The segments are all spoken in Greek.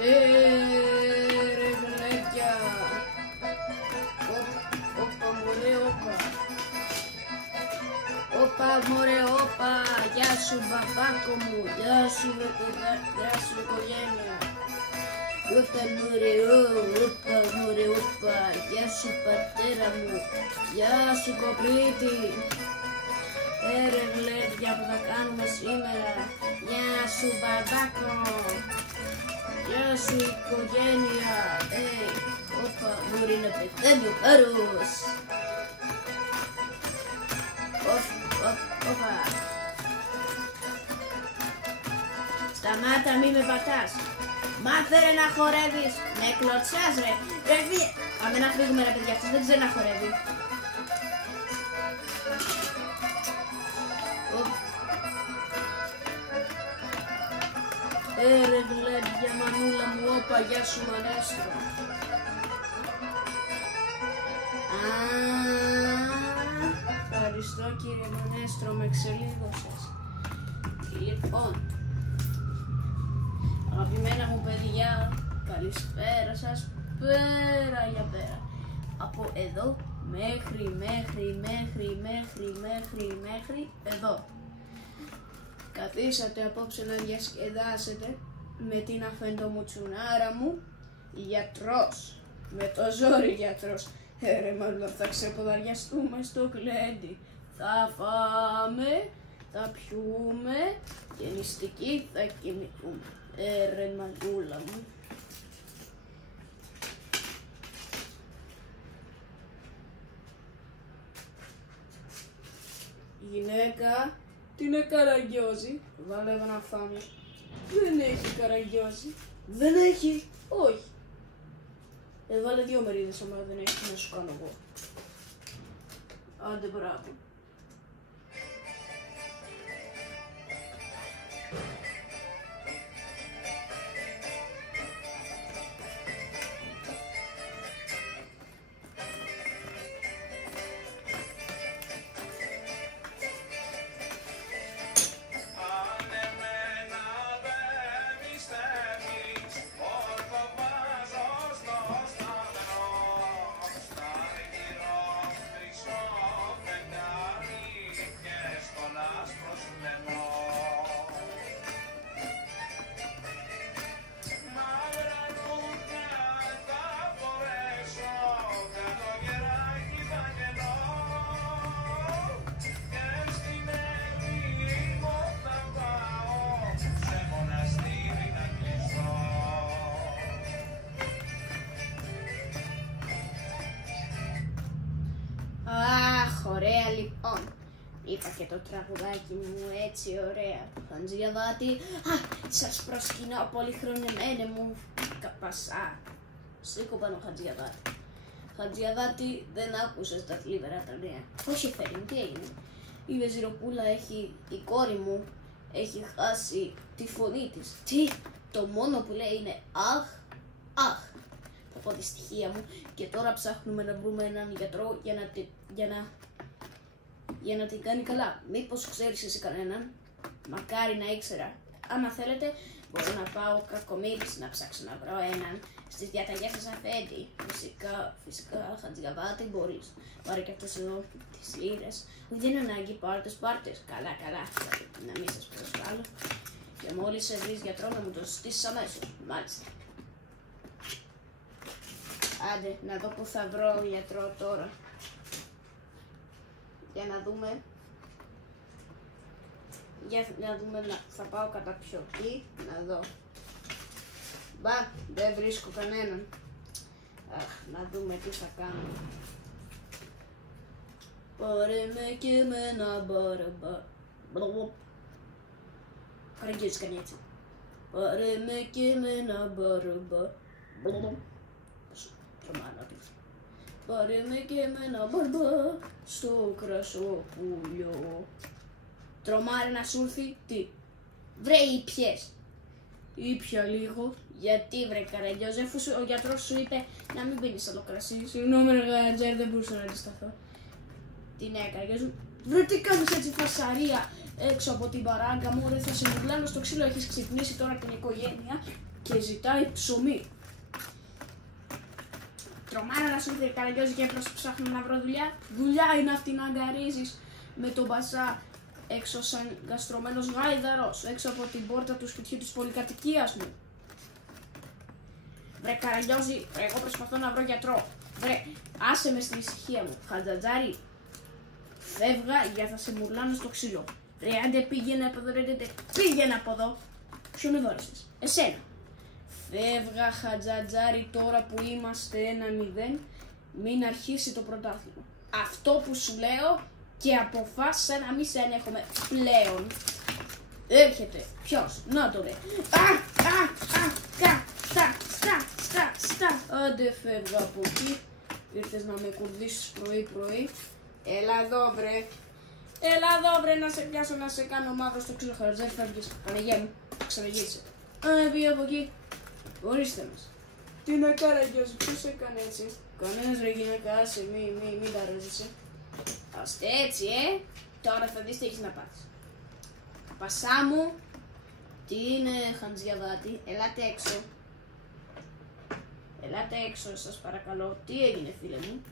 Ρε γλέκια. Όπα μωρέ όπα. Όπα μωρέ όπα. Γεια σου μπαμπάκο μου. Γεια σου γεια σου οικογένεια. Όπα μωρέ όπα μωρέ όπα. Γεια σου πατέρα μου. Γεια σου κοπρίτη. Ρε γλέκια που θα κάνουμε σήμερα. Γεια σου μπαμπάκο. Γεια σου οικογένεια. Όπα, μπορεί να πεθαίνει ο Πάρος. Όπα. Σταμάτα, μη με πατάς. Μάθε ρε να χορεύεις. Με κλωτσάς ρε. Πάμε να φύγουμε ρε παιδιά, αυτός δεν ξέρει να χορεύει. Ρε γλέκια μανούλα μου, όπα, γεια σου μανέστρο. Ευχαριστώ κύριε μανέστρο, με εξελίγωσες. Λοιπόν, αγαπημένα μου παιδιά, καλησπέρα σας, πέρα για πέρα. Από εδώ μέχρι εδώ. Καθίσατε απόψε να διασκεδάσετε με την αφεντομουτσουνάρα μου, γιατρός, με το ζόρι γιατρός. Ρε μάλλον θα ξεποδαριαστούμε στο κλέντι. Θα φάμε, θα πιούμε και νηστικοί θα κοιμηθούμε. Ρε μαλλούλα μου. Η γυναίκα τι είναι καραγκιόζη. Βάλε εδώ να φάμε. Δεν έχει καραγκιόζη. Δεν έχει. Όχι. Βάλε 2 μερίδες άμα δεν έχει να σου κάνω εγώ. Άντε μπράβο. Ωραία λοιπόν, είπα και το τραγουδάκι μου έτσι ωραία. Χαντζιαβάτη, σας προσκυνάω πολύ χρονεμένε μου καπασά. Σήκω πάνω Χαντζιαβάτη. Χαντζιαβάτη, δεν άκουσες τα θλίβερα τα νέα. Όχι φέρνει, τι έγινε. Η Βεζιροπούλα η κόρη μου έχει χάσει τη φωνή της. Τι, το μόνο που λέει είναι αχ, αχ. Θα πω τη στοιχεία μου και τώρα ψάχνουμε να βρούμε έναν γιατρό για να την κάνει καλά. Μήπως ξέρεις εσύ κανέναν? Μακάρι να ήξερα. Άμα θέλετε μπορώ να πάω Κακομοίρης να ψάξω να βρω έναν στις διαταγές σας αφέντη. Φυσικά Χαντζιαβάτη μπορείς. Πάρε και αυτές εδώ τις λίρες. Δεν είναι ανάγκη, πάρτες. Καλά. Να μην σας προσβάλλω. Και μόλις σε βρεις γιατρό να μου το στήσεις αμέσως. Μάλιστα. Άντε, να δω που θα βρω γιατρό τώρα. Για να δούμε. Θα πάω κατά πιωτή, να δω. Δεν βρίσκω κανέναν. Να δούμε τι θα κάνω. Πάρε με και εμένα μπαραμπα. Καραγκιόζης κάνει έτσι. Πάρε με και εμένα μπαραμπα. Πάρε με και εμένα μπαρμπα στο κρασοπούλιο. Τρομάρε να σου έρθει τι? Βρε ήπιες. Ήπια λίγο. Γιατί βρε Καραγκιόζη, αφού ο γιατρός σου είπε να μην πίνεις άλλο κρασί. Συγγνώμη ρε Καραγκιόζη, δεν μπορούσα να αντισταθώ. Τι νέα Καραγκιόζη? Βρε τι κάνεις έτσι φασαρία έξω από την παράγκα μου, ρε θα σε μουρλάνω στο ξύλο, έχεις ξυπνήσει τώρα την οικογένεια. και ζητάει ψωμί. Τρομάρα να σου έρθει Καραγκιόζη και ψάχνω να βρω δουλειά. Δουλειά είναι αυτή να αγκαρίζεις με τον μπασά έξω σαν γαστρωμένος γάιδαρος, έξω από την πόρτα του σπιτιού της πολυκατοικίας μου. Βρε Καραγκιόζη, εγώ προσπαθώ να βρω γιατρό. Βρε, άσε με στην ησυχία μου. Χατζατζάρι, φεύγα για θα σε μουρλάνω στο ξύλο. Ρε, άντε πήγαινε από εδώ, ρε, πήγαινε από εδώ. Ποιον εδόρισες, εσένα. Φεύγα Χατζατζάρι τώρα που είμαστε 1-0, μην αρχίσει το πρωτάθλημα. Αυτό που σου λέω και αποφάσισα να μην σε ανέχομαι πλέον. Έρχεται, ποιος, να το ρε. Άντε φεύγα από εκεί. Ήρθες να με κουρδίσεις πρωί-πρωί. Έλα εδώ βρε. Έλα εδώ βρε να σε πιάσω να σε κάνω μαύρο στο ξύλο. Χατζατζάρι φεύγεις. Παναγιά μου, ξαναγύρισε. Πήγε από εκεί. Ορίστε μας. Τι να Καραγκιόζη, ποιος έκανε έτσι. Κανένας ρε γυναίκα, άσε, μην τα ρέζεσαι. Άστε έτσι, τώρα θα δεις τι έχεις να πάθεις. Πασά μου, τι είναι Χαντζιαβάτη, ελάτε έξω. Ελάτε έξω, σας παρακαλώ. Τι έγινε φίλε μου.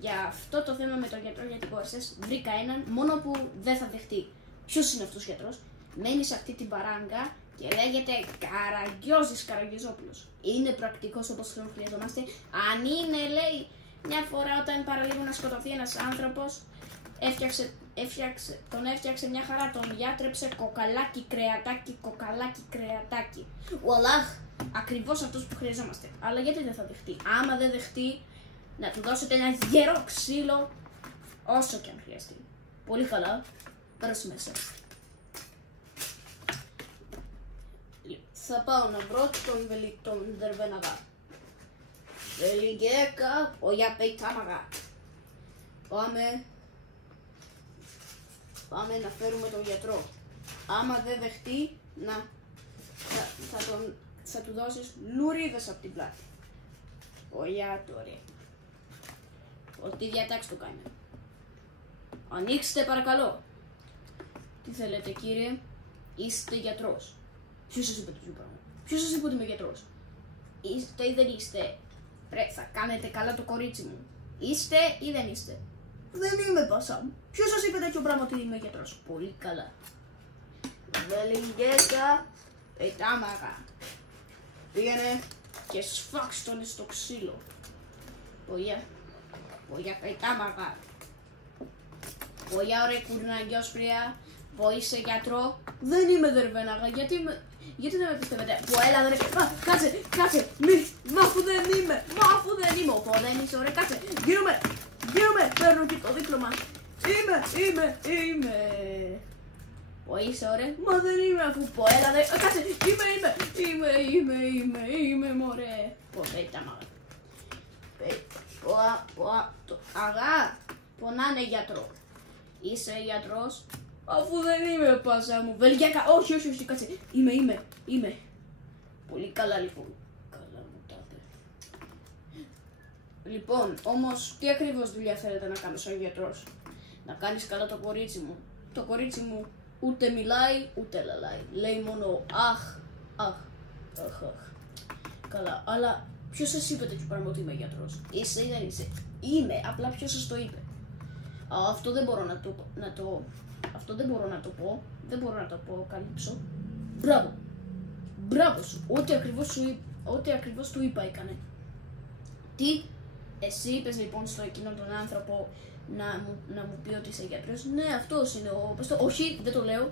Για αυτό το θέμα με τον γιατρό για την κόρσες, βρήκα έναν μόνο που δεν θα δεχτεί. Ποιος είναι αυτός ο γιατρός. Μένει σε αυτή την παράγκα και λέγεται Καραγκιόζης Καραγκιόζοπουλος. Είναι πρακτικός όπως τον χρειαζόμαστε. Αν είναι, λέει, μια φορά όταν παραλίγο να σκοτωθεί ένας άνθρωπος, τον έφτιαξε μια χαρά, τον διάτρεψε κοκαλάκι κρεατάκι. Ουαλάχ, ακριβώς αυτός που χρειαζόμαστε. Αλλά γιατί δεν θα δεχτεί. Άμα δεν δεχτεί, να του δώσετε ένα γερό ξύλο, όσο και αν χρειαστεί. Πολύ καλά, πέρασε μέσα. Θα πάω να βρω τον Δερβεναγά. Βελιγέκα, ο Γιαπεϊτάμαγα. Πάμε να φέρουμε τον γιατρό. Άμα δεν δεχτεί, θα του δώσεις λουρίδες από την πλάτη. Ωραία τώρα. Ό,τι διατάξει το κάνει. Ανοίξτε παρακαλώ. Τι θέλετε κύριε, είστε γιατρός. Ποιος σας είπε τέτοιο πράγμα. Ποιος σας είπε ότι είμαι γιατρός. Είστε ή δεν είστε. Ρε, θα κάνετε καλά το κορίτσι μου. Είστε ή δεν είστε. Δεν είμαι πασά μου. Ποιος σας είπε τέτοιο πράγμα ότι είμαι γιατρός. Πολύ καλά. Βελιγέκα, πετάμαγα. Πήγαινε και σφάξ' τον στο ξύλο. Πογιά πετάμαγα. Πογιά ωραία κουρναγκιόσπρια. Είσαι γιατρό. Δεν είμαι Δερβέναγα. Γιατί δεν με πιστεύετε. Έλα ρε. Κάτσε. Αφού δεν είμαι. Οπότε δεν είσαι ωραία. Κάτσε. Γίνομαι. Παίρνω και το δίπλωμα. Είμαι. Είσαι ωραία. Μα δεν είμαι αφού πω. Έλα ρε. Κάτσε. Είμαι μωρέ. Ποτέ ήταν αγά. Πονάνε γιατρό. Είσαι γιατρός. Αφού δεν είμαι πάσα μου. Βελγιακά. Όχι, κάτσε. Είμαι. Πολύ καλά λοιπόν. Καλά μου τα είπε. Λοιπόν, όμως τι ακριβώς δουλειά θέλετε να κάνω σαν γιατρός. Να κάνεις καλά το κορίτσι μου. Το κορίτσι μου ούτε μιλάει ούτε λαλάει. Λέει μόνο αχ. Καλά, αλλά ποιος σας είπε τέτοιο πράγμα ότι είμαι γιατρός. Είσαι ή δεν είσαι. Είμαι, απλά ποιος σας το είπε. Αυτό δεν μπορώ να το πω. Δεν μπορώ να το αποκαλύψω. Μπράβο σου. Ό,τι ακριβώς του είπα έκανε. Τι, εσύ είπες λοιπόν στο εκείνον τον άνθρωπο να μου πει ότι είσαι γιατρός. Ναι, αυτός είναι ο... Όχι, δεν το λέω.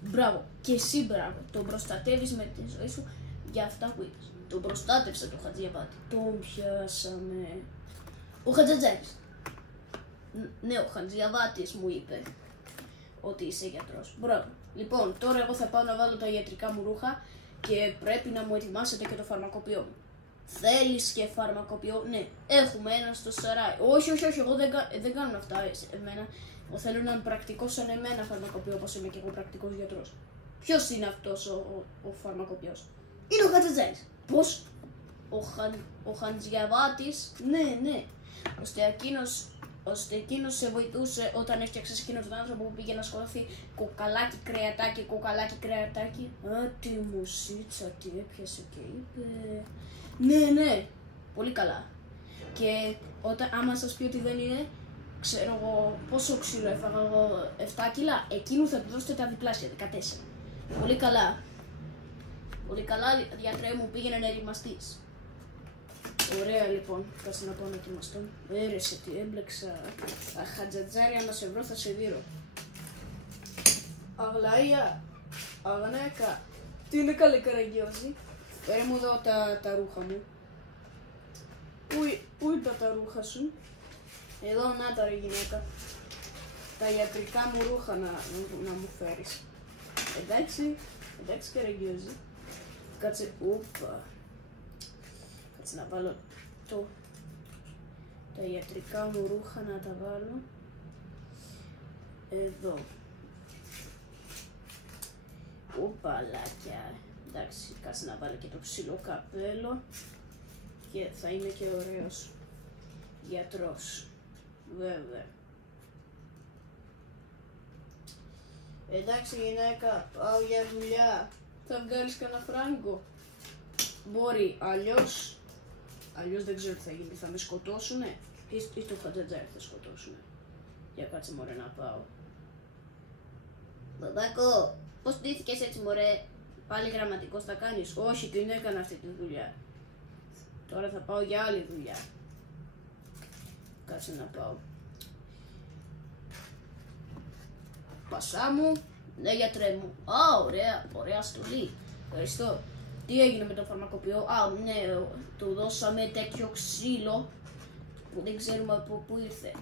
Μπράβο. Και εσύ μπράβο. Τον προστατεύεις με τη ζωή σου για αυτά που είπες. Τον προστάτευσα το Χατζιαβάτη. Τον πιάσαμε. Ο Χατζατζάρης. Ναι, ο Χαντζιαβάτης μου είπε ότι είσαι γιατρός. Μπράβο. Λοιπόν, τώρα εγώ θα πάω να βάλω τα ιατρικά μου ρούχα και πρέπει να μου ετοιμάσετε και το φαρμακοποιό μου. Θέλεις και φαρμακοποιό? Ναι, έχουμε ένα στο Σαράι. Όχι, εγώ δεν κάνω αυτά εμένα. Εγώ θέλω έναν πρακτικό σαν εμένα φαρμακοποιό, όπως είμαι και εγώ πρακτικός γιατρός. Ποιος είναι αυτός ο φαρμακοποιός? Είναι ο Χατζατζάρης. Πώς? Ο Χαντζιαβάτης? Ναι. Ώστε εκείνος ώστε εκείνος σε βοηθούσε όταν έφτιαξες εκείνο τον άνθρωπο που πήγε να σκοτωθεί. Κοκαλάκι, κρεατάκι, κοκαλάκι, κρεατάκι. Α, τη μουσίτσα, τι έπιασε και είπε. Ναι, πολύ καλά. Και άμα σας πει ότι δεν είναι, ξέρω εγώ πόσο ξύλο έφαγα εγώ, 7 κιλά, εκείνου θα του δώσετε τα διπλάσια, 14. Πολύ καλά. Πολύ καλά, γιατρέ μου, πήγαινε να ερημαστείς. Ωραία λοιπόν, κάτσε να πάω να ετοιμαστώ. Έρεσε τι έμπλεξα. Αχατζατζάρι, άμα σε βρω θα σε δείρω. Αγλαία, αγνέκα. Τι είναι καλή καραγκιόζη. Φέρε μου εδώ τα ρούχα μου. Πού είναι τα ρούχα σου. Εδώ να τα ρε γυναίκα. Τα ιατρικά μου ρούχα να μου φέρεις. Εντάξει καραγκιόζη. Κάτσε, ούπα. Κάτσε να βάλω τα ιατρικά μου ρούχα να τα βάλω εδώ. Ουπαλάκια. Εντάξει, κάτσε να βάλω και το ψηλό καπέλο και θα είμαι και ωραίος γιατρός. Βέβαια. Εντάξει γυναίκα, πάω για δουλειά. Θα βγάλεις κανένα φράγκο. Μπορεί, αλλιώς δεν ξέρω τι θα γίνει, θα με σκοτώσουνε ή το χατζατζάρι θα σκοτώσουνε. Για κάτσε μωρέ να πάω. Μπαμπάκο, πώς ντύθηκες έτσι μωρέ, πάλι γραμματικός θα κάνεις. Όχι, την έκανα αυτή τη δουλειά. Τώρα θα πάω για άλλη δουλειά. Κάτσε να πάω. Πασά μου, ναι γιατρέ μου. Α, ωραία στολή. Ευχαριστώ. Τι έγινε με το φαρμακοποιό. Α, ναι, του δώσαμε τέτοιο ξύλο που δεν ξέρουμε από πού ήρθε.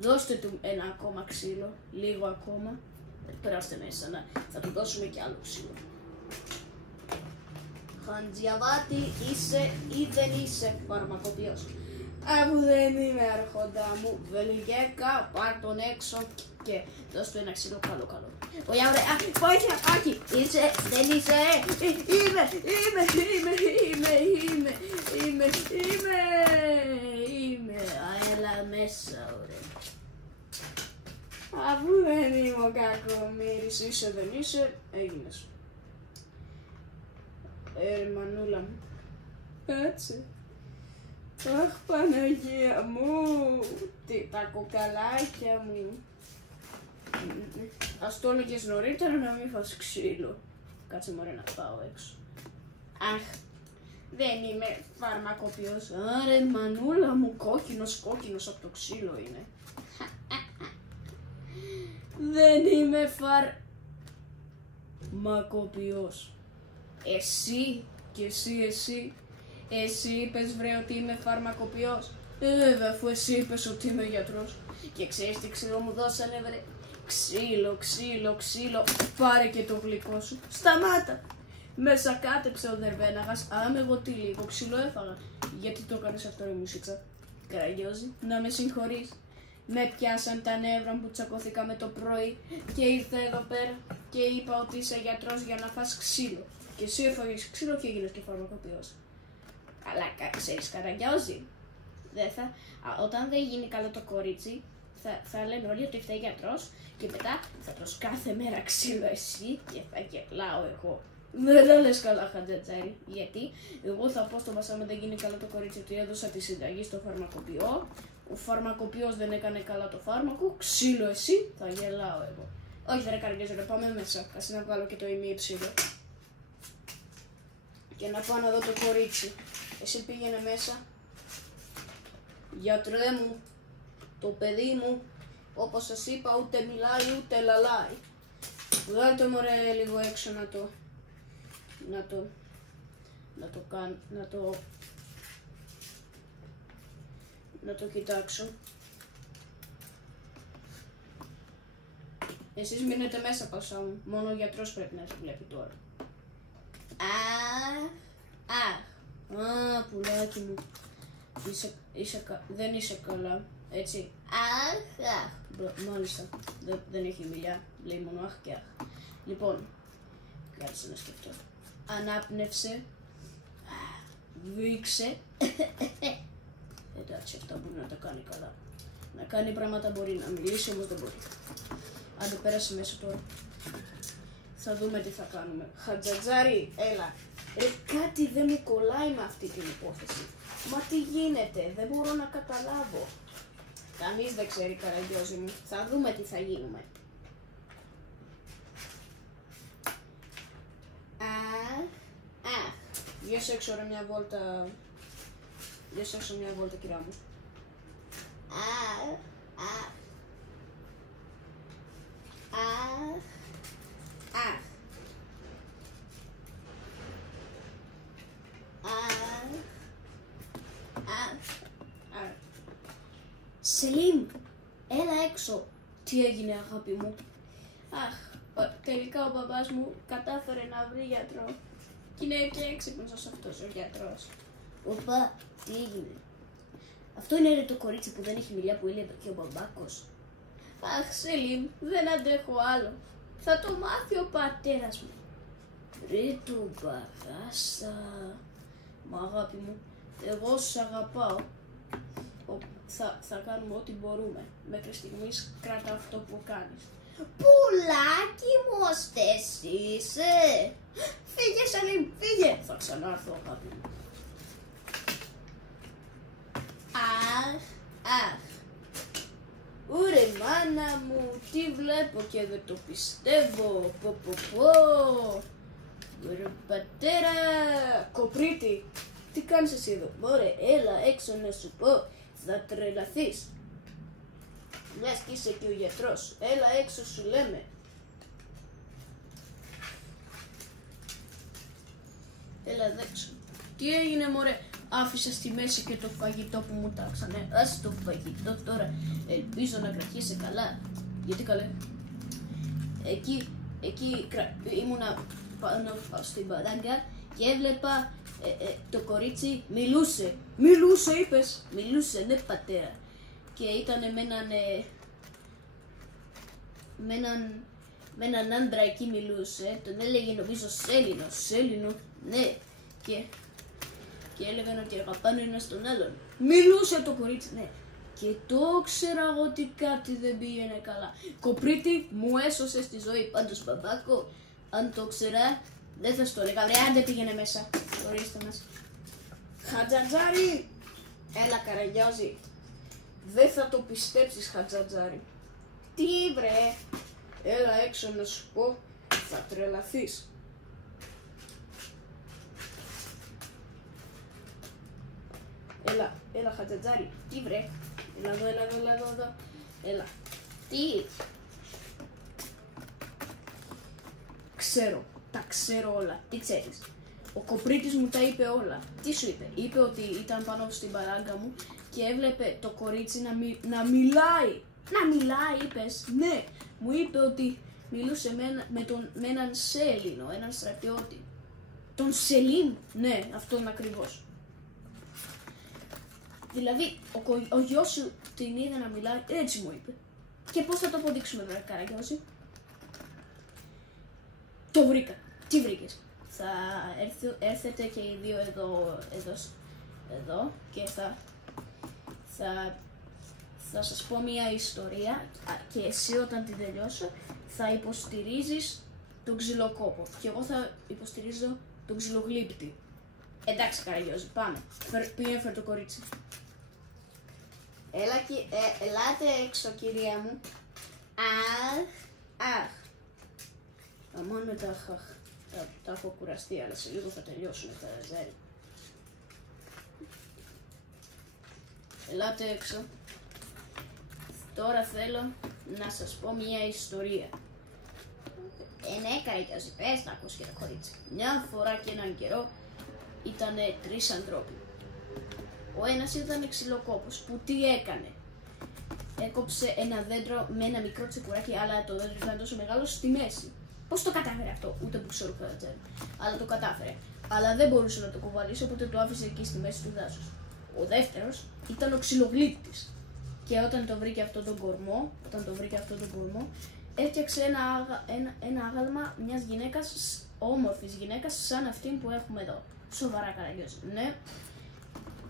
Δώστε του ένα ακόμα ξύλο, λίγο ακόμα. Περάστε μέσα, θα του δώσουμε και άλλο ξύλο. Χαντζιαβάτη, είσαι ή δεν είσαι φαρμακοποιός. Αφού δεν είμαι αρχοντά μου, βελγέκα, πάρ' τον έξω και δώσ' του ένα ξύλο καλό. Ωραία, βοήθεια, όχι, είσαι, δεν είσαι, είμαι, έλα μέσα, ωραία. Αφού δεν είμαι ο κακομοίρης, είσαι, δεν είσαι, έγινες. Μανούλα μου, κάτσε. Αχ, Παναγία μου, τα κοκαλάκια μου. Ας το έλεγες νωρίτερα να μην φας ξύλο. Κάτσε μωρέ να πάω έξω. Αχ, δεν είμαι φαρμακοποιός. Άρε μανούλα μου, κόκκινος από το ξύλο είναι. Δεν είμαι φαρμακοποιός. Εσύ και εσύ είπες βρε ότι είμαι φαρμακοποιός. Βέβαια, αφού εσύ είπες ότι είμαι γιατρός. Και ξέρεις τι ξύλο μου δώσανε βρε. Ξύλο, πάρε και το γλυκό σου. Σταμάτα. Μέσα κάτεψε ο Δερβέναγας. Άμα εγώ τι λίγο ξύλο έφαγα. Γιατί το έκανες αυτό ρε μουσίτσα. Καραγιόζη, να με συγχωρείς. Με πιάσαν τα νεύρα μου που τσακωθήκαμε το πρωί και ήρθα εδώ πέρα και είπα ότι είσαι γιατρός για να φας ξύλο. Και εσύ έφαγες ξύλο και έγινες και φαρμακοποιός. Αλλά ξέρεις Καραγιόζη, όταν δεν γίνει καλό το κορίτσι, θα λένε όλοι ότι φταίει γιατρός και μετά θα τρως κάθε μέρα ξύλο εσύ και θα γελάω εγώ. Δεν τα λες καλά χατζατζάρι, γιατί εγώ θα πω στον Πασά μου δεν γίνει καλό το κορίτσι ότι έδωσα τη συνταγή στο φαρμακοποιό, ο φαρμακοποιός δεν έκανε καλά το φάρμακο, ξύλο εσύ, θα γελάω εγώ. Όχι ρε Καραγιόζη, πάμε μέσα, κάτσε να βγάλω και το ημίψιλο και να πάω να δω το κορίτσι. Εσύ πήγαινε μέσα. Γιατρέ μου, το παιδί μου, όπως σας είπα, ούτε μιλάει ούτε λαλάει. Βγάλτε μωρέ λίγο έξω να το κοιτάξω. Εσείς μείνετε μέσα Πασά μου, μόνο ο γιατρός πρέπει να σε βλέπει τώρα. Πουλάκι μου, δεν είσαι καλά, έτσι. Μάλιστα, δεν έχει μιλιά, λέει μόνο αχ και αχ. Λοιπόν, κάτσε να σκεφτώ. Ανάπνευσε, δείξε. Εντάξει, αυτά μπορεί να τα κάνει καλά. Να κάνει πράγματα μπορεί, να μιλήσει όμως δεν μπορεί. Άντε πέρασε μέσα τώρα. Θα δούμε τι θα κάνουμε. Χατζατζάρι, έλα. Κάτι δεν μου κολλάει με αυτή την υπόθεση. Μα τι γίνεται, δεν μπορώ να καταλάβω. Κανείς δεν ξέρει, Καραγκιόζη μου. Θα δούμε τι θα γίνουμε. Βγες έξω ρε μια βόλτα. Βγες έξω μια βόλτα, κυρά μου. Σελίμ, έλα έξω. Τι έγινε αγάπη μου? Τελικά ο μπαμπάς μου κατάφερε να βρει γιατρό. Και είναι και έξυπνος αυτός ο γιατρός. Οπα, τι έγινε? Αυτό είναι ρε το κορίτσι που δεν έχει μιλιά που είναι και ο μπαμπάκος. Αχ Σελίμ, δεν αντέχω άλλο. Θα το μάθει ο πατέρας μου. Ρε το μπαγάσα. Μα αγάπη μου, εγώ σ' αγαπάω. Θα κάνουμε ό,τι μπορούμε. Μέχρι στιγμής κράτα αυτό που κάνεις. Πουλάκι μου, ώστε εσύ είσαι. Φύγε Σελίμ, φύγε. Θα ξανάρθω αγάπη μου. Αχ. Ούρε μάνα μου, τι βλέπω και δεν το πιστεύω. Ρε πατέρα, κοπρίτη, τι κάνεις εσύ εδώ? Μωρέ, έλα έξω να σου πω, θα τρελαθείς. Μιας κι είσαι και ο γιατρός, έλα έξω σου λέμε. Έλα έξω. Τι έγινε μωρέ? Άφησα στη μέση και το φαγητό που μου τάξανε. Άσε το φαγητό τώρα. Ελπίζω να κρατιέσαι καλά. Γιατί καλέ? Εκεί ήμουνα πάνω στην παράγκα και έβλεπα το κορίτσι μιλούσε. Μιλούσε είπες? Μιλούσε, ναι πατέρα. Και ήταν με έναν άντρα εκεί μιλούσε. Τον έλεγε νομίζω Σέλινο, ναι. Και έλεγαν ότι αγαπάνε ένα τον άλλον. Μιλούσε το κορίτσι, ναι. Και το ξέρα εγώ ότι κάτι δεν πήγαινε καλά. Κοπρίτη, μου έσωσε στη ζωή. Πάντως μπαμπάκο, αν το ξέρα, δεν θα στο έλεγα. Βρε, άντε πήγαινε μέσα. Ορίστε μας. Χατζατζάρι! Έλα Καραγκιόζη. Δεν θα το πιστέψεις Χατζατζάρι. Τι βρε? Έλα έξω να σου πω. Θα τρελαθείς. Έλα Χατζατζάρι, τι βρε? Έλα εδώ. Έλα. Τι? Ξέρω, τα ξέρω όλα. Τι ξέρεις? Ο κοπρίτης μου τα είπε όλα. Τι σου είπε? Είπε ότι ήταν πάνω στην παράγκα μου και έβλεπε το κορίτσι να μιλάει. Να μιλάει είπες? Ναι. Μου είπε ότι μιλούσε με έναν Σέλινο, έναν στρατιώτη. Τον Σελίμ? Ναι, αυτόν ακριβώς. Δηλαδή, ο γιος σου την είδε να μιλάει, έτσι μου είπε. Και πώς θα το αποδείξουμε τώρα, Καραγκιόζη? Το βρήκα. Τι βρήκες? Θα έρθετε και οι δύο εδώ και θα σας πω μια ιστορία και εσύ όταν την τελειώσω θα υποστηρίζεις τον ξυλοκόπο και εγώ θα υποστηρίζω τον ξυλογλύπτη. Εντάξει Καραγκιόζη, πάμε. Πήγαινε φέρ το κορίτσι. Ελάτε έξω κυρία μου. Αχ. Αμάν τα έχω κουραστεί, αλλά σε λίγο θα τελειώσουν τα ζέρι. Ελάτε έξω. Τώρα θέλω να σας πω μια ιστορία. Ναι Καραγκιόζη, πες να ακούς και το κορίτσι. Μια φορά και έναν καιρό ήτανε 3 ανθρώποι. Ο ένας ήταν ξυλοκόπος που τι έκανε? Έκοψε ένα δέντρο με ένα μικρό τσεκουράκι, αλλά το δέντρο ήταν τόσο μεγάλο στη μέση. Πώς το κατάφερε αυτό? Ούτε που ξέρω Καρατζάρι. Αλλά το κατάφερε. Αλλά δεν μπορούσε να το κοβαλήσει, οπότε το άφησε εκεί στη μέση του δάσους. Ο δεύτερος ήταν ο ξυλογλύπτης. Και όταν το βρήκε αυτόν τον κορμό, έφτιαξε ένα άγαλμα μιας γυναίκας, όμορφης γυναίκας, σαν αυτήν που έχουμε εδώ. Σοβαρά Καραγκιόζη. Ναι.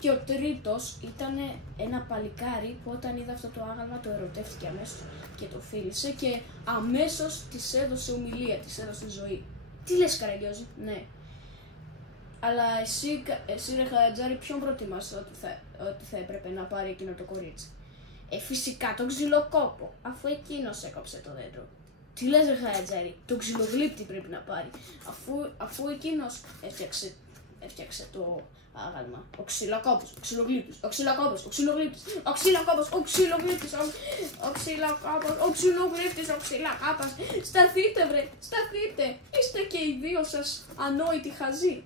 Και ο τρίτος ήταν ένα παλικάρι που όταν είδε αυτό το άγαλμα το ερωτεύτηκε αμέσως και το φίλησε και αμέσως της έδωσε ομιλία, της έδωσε ζωή. Τι λες, Καραγκιόζη? Ναι. Αλλά εσύ ρε Χατζάρη, ποιον προτιμάς ότι θα έπρεπε να πάρει εκείνο το κορίτσι? Φυσικά τον ξυλοκόπο, αφού εκείνος έκοψε το δέντρο. Τι λες, ρε Χατζάρη? Τον ξυλογλύπτη πρέπει να πάρει, αφού εκείνος έφτιαξε το άγαλμα. Ο ξυλοκόπος, ο ξυλογλύπτης, ο ξυλοκόπος, ο ξυλογλύπτης, ο ξυλοκόπος, ο ξυλογλύπτης, ο ξυλοκόπος, ο ξυλογλύπτης, ο ξυλοκόπος. Σταθείτε, βρε, σταθείτε. Είστε και οι δύο σας ανόητοι χαζοί.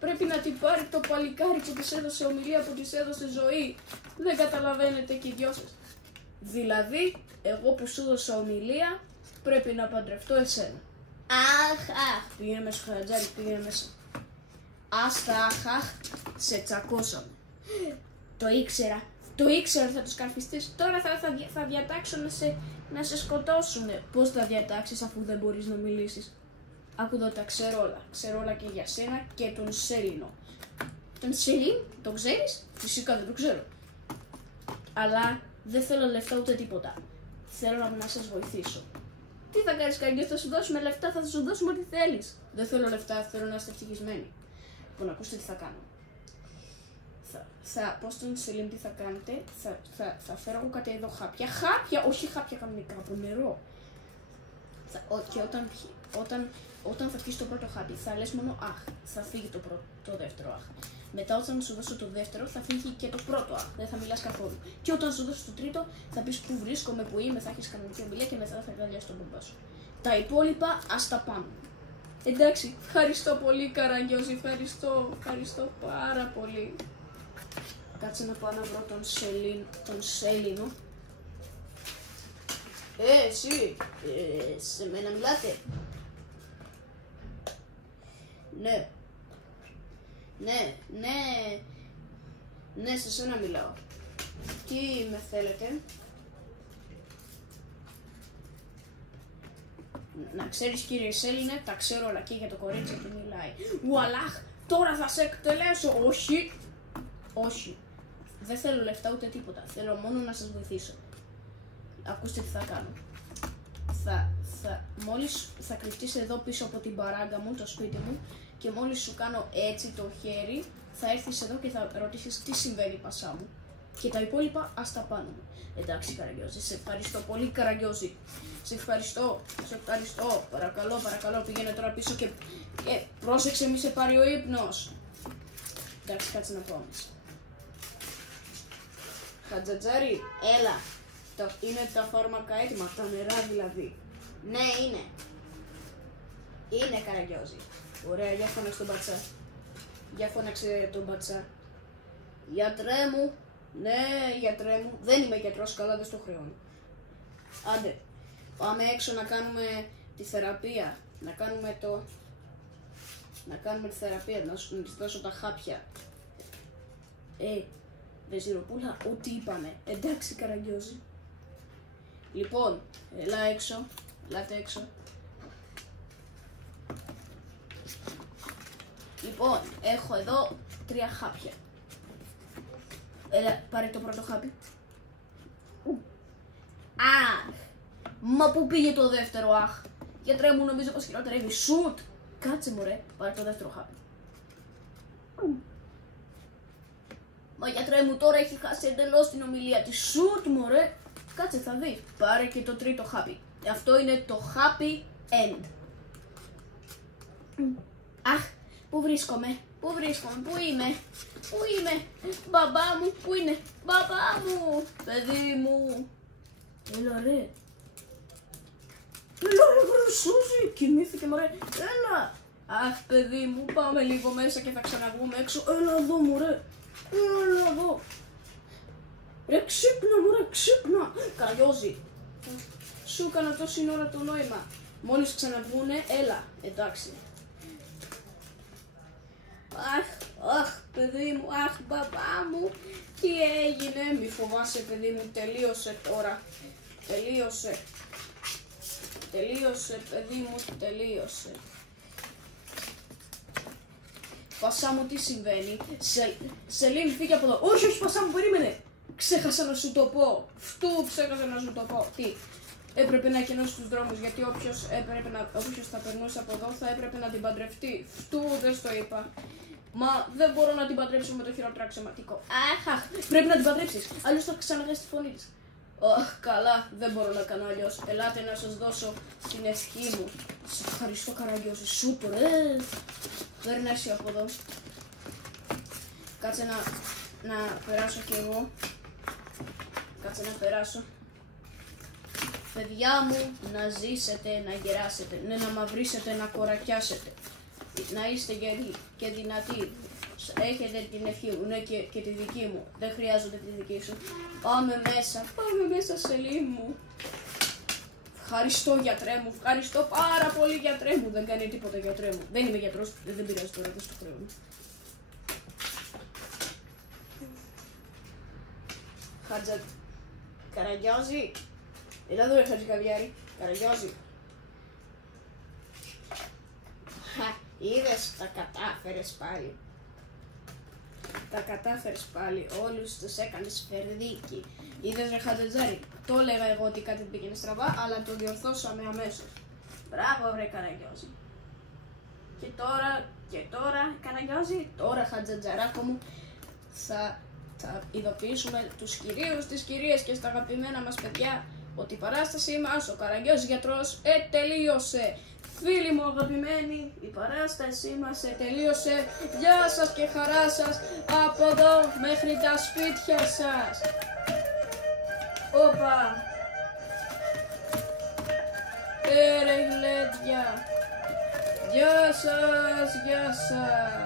Πρέπει να την πάρει το παλικάρι που της έδωσε ομιλία, που της έδωσε ζωή. Δεν καταλαβαίνετε και οι δυο σας? Δηλαδή, εγώ που σου έδωσα ομιλία, πρέπει να παντρευτώ εσένα. Αχ, πήγαινε μέσα, Χατζάρη, πήγαινε μέσα. Άστα, αχ, σε τσακώσαμε. Το ήξερα ότι θα τους καρφιστείς. Τώρα θα διατάξω να σε σκοτώσουνε. Πώς θα διατάξεις αφού δεν μπορείς να μιλήσεις? Άκου εδώ, τα ξέρω όλα και για σένα και τον Σέλινο. Τον Σέλιν, τον ξέρεις? Φυσικά δεν το ξέρω. Αλλά δεν θέλω λεφτά ούτε τίποτα. Θέλω να σας βοηθήσω. Τι θα κάνεις, Καραγκιόζη? Θα σου δώσουμε λεφτά, θα σου δώσουμε ό,τι θέλεις. Δεν θέλω λεφτά, θέλω να είστε ευτυχισμένοι. Λοιπόν, ακούστε τι θα κάνω. Πώς τον Σελήν τι θα κάνετε? Θα φέρω εγώ κάτι εδώ χάπια. Χάπια, όχι χάπια κανονικά, από νερό. Και όταν θα πιεις το πρώτο χάπι, θα λες μόνο αχ. Θα φύγει το δεύτερο αχ. Μετά όταν σου δώσω το δεύτερο, θα φύγει και το πρώτο αχ. Δεν θα μιλάς καθόλου. Και όταν σου δώσω το τρίτο, θα πεις που βρίσκομαι, που είμαι, θα έχεις κανονική ομιλία και μετά θα αγκαλιάσεις τον μπαμπά σου. Τα υπόλοιπα ας τα πάμε. Εντάξει, ευχαριστώ πολύ, Καραγκιόζη, ευχαριστώ πάρα πολύ. Κάτσε να πάω να βρω τον Σέλινο. Εσύ, σε μένα μιλάτε? Ναι, σε σένα μιλάω. Τι με θέλετε? Να ξέρεις, κύριε Σέλινε, τα ξέρω όλα και για το κορίτσι που μιλάει. Ουαλάχ, τώρα θα σε εκτελέσω. Όχι. Δεν θέλω λεφτά ούτε τίποτα. Θέλω μόνο να σας βοηθήσω. Ακούστε τι θα κάνω. Μόλις θα κρυφτείς εδώ πίσω από την παράγκα μου, το σπίτι μου, και μόλις σου κάνω έτσι το χέρι, θα έρθεις εδώ και θα ρωτήσεις τι συμβαίνει, πασά μου. Και τα υπόλοιπα ας τα πάνω μου. Εντάξει, Καραγκιόζη, σε ευχαριστώ πολύ, Καραγκιόζη. Σε ευχαριστώ. Παρακαλώ, πήγαινε τώρα πίσω και πρόσεξε, μη σε πάρει ο ύπνος. Εντάξει, κάτσε να πάω μέσα. Χατζατζάρη, έλα. Είναι τα φάρμακα έτοιμα, τα νερά δηλαδή? Ναι, είναι, Καραγκιόζη. Ωραία, για φώναξε τον μπατσά. Γιατρέ μου. Ναι, γιατρέ μου. Δεν είμαι γιατρός, καλά, δεν στο χρεώνω. Άντε, πάμε έξω να κάνουμε τη θεραπεία. Να κάνουμε τη θεραπεία, να σου δώσω τα χάπια. Βεζιροπούλα, ό,τι είπαμε. Εντάξει, Καραγκιόζη. Λοιπόν, ελάτε έξω. Λοιπόν, έχω εδώ 3 χάπια. Έλα, πάρε το πρώτο χάπι. Αχ! Μα πού πήγε το δεύτερο αχ? Γιατρέ μου, νομίζω πως χειροτερεύει. Σουτ! Κάτσε μωρέ, πάρε το δεύτερο χάπι. Μα γιατρέ μου, τώρα έχει χάσει εντελώς την ομιλία της. Σουτ μωρέ! Κάτσε, θα δεις. Πάρε και το τρίτο χάπι. Αυτό είναι το happy end. Αχ, πού βρίσκομαι, πού είμαι, μπαμπά μου, πού είναι, μπαμπά μου, παιδί μου. Έλα ρε Βρουσούζη, κοιμήθηκε μωρέ, έλα. Αχ, παιδί μου, πάμε λίγο μέσα και θα ξαναβγούμε έξω. Έλα εδώ μωρέ, έλα εδώ. Ρε ξύπνα μωρέ, ξύπνα. Καραγκιόζη, σου έκανα τόση ώρα το νόημα. Μόλις ξαναβγούνε, έλα, εντάξει. Αχ, παιδί μου, αχ, μπαμπά μου, τι έγινε, μη φοβάσαι παιδί μου, τελείωσε τώρα, τελείωσε, παιδί μου, τελείωσε. Πασά μου, τι συμβαίνει? Σελήνη, φύγε από εδώ. Όχι, όχι, Πασά μου, περίμενε. Ξέχασα να σου το πω. Ξέχασα να σου το πω. Τι? Έπρεπε να κενώσει τους δρόμους, γιατί όποιος θα περνούσε από εδώ θα έπρεπε να την παντρευτεί. Δεν στο είπα. Μα δεν μπορώ να την παντρέψω με το χειρότερο αξιωματικό. Αχ, πρέπει να την παντρέψεις. Αλλιώς θα ξαναγέσει τη φωνή της. Καλά, δεν μπορώ να κάνω αλλιώς. Ελάτε να σας δώσω την ευχή μου. Σε ευχαριστώ, Καραγκιόζη. Σούπερ, δεν έρθει από εδώ. Κάτσε να περάσω κι εγώ. Κάτσε να περάσω. Παιδιά μου, να ζήσετε, να γεράσετε, να μαυρίσετε, να κορακιάσετε. Να είστε γεροί και δυνατοί. Έχετε την ευχή μου, ναι, και τη δική μου. Δεν χρειάζονται τη δική σου. Πάμε μέσα, Σελήνη μου. Ευχαριστώ, γιατρέ μου, ευχαριστώ πάρα πολύ, γιατρέ μου. Δεν κάνει τίποτα, γιατρέ μου. Δεν είμαι γιατρός, δεν πειράζει τώρα, δεν στο χρέο. Χατζα... Καραγκιόζη. Έλα εδώ, Χατζικαβιάρη. Καραγκιόζη. Είδες, τα κατάφερες πάλι. Τα κατάφερες πάλι, όλους τους έκανες φερδίκι. Είδες, ρε Χατζετζάρη, το έλεγα εγώ ότι κάτι πήγαινε στραβά, αλλά το διορθώσαμε αμέσως. Μπράβο, βρε Καραγκιόζη. Και τώρα, Καραγκιόζη, τώρα, Χατζετζαράκο μου, θα ειδοποιήσουμε τους κυρίους, τις κυρίες και στα αγαπημένα μας παιδιά ότι η παράστασή μας, ο Καραγκιόζης γιατρός, τελείωσε. Φίλοι μου αγαπημένοι, η παράστασή μας τελείωσε. Γεια σας και χαρά σας από εδώ μέχρι τα σπίτια σας. Όπα. Ρε γλέντια. Γεια σας, γεια σας.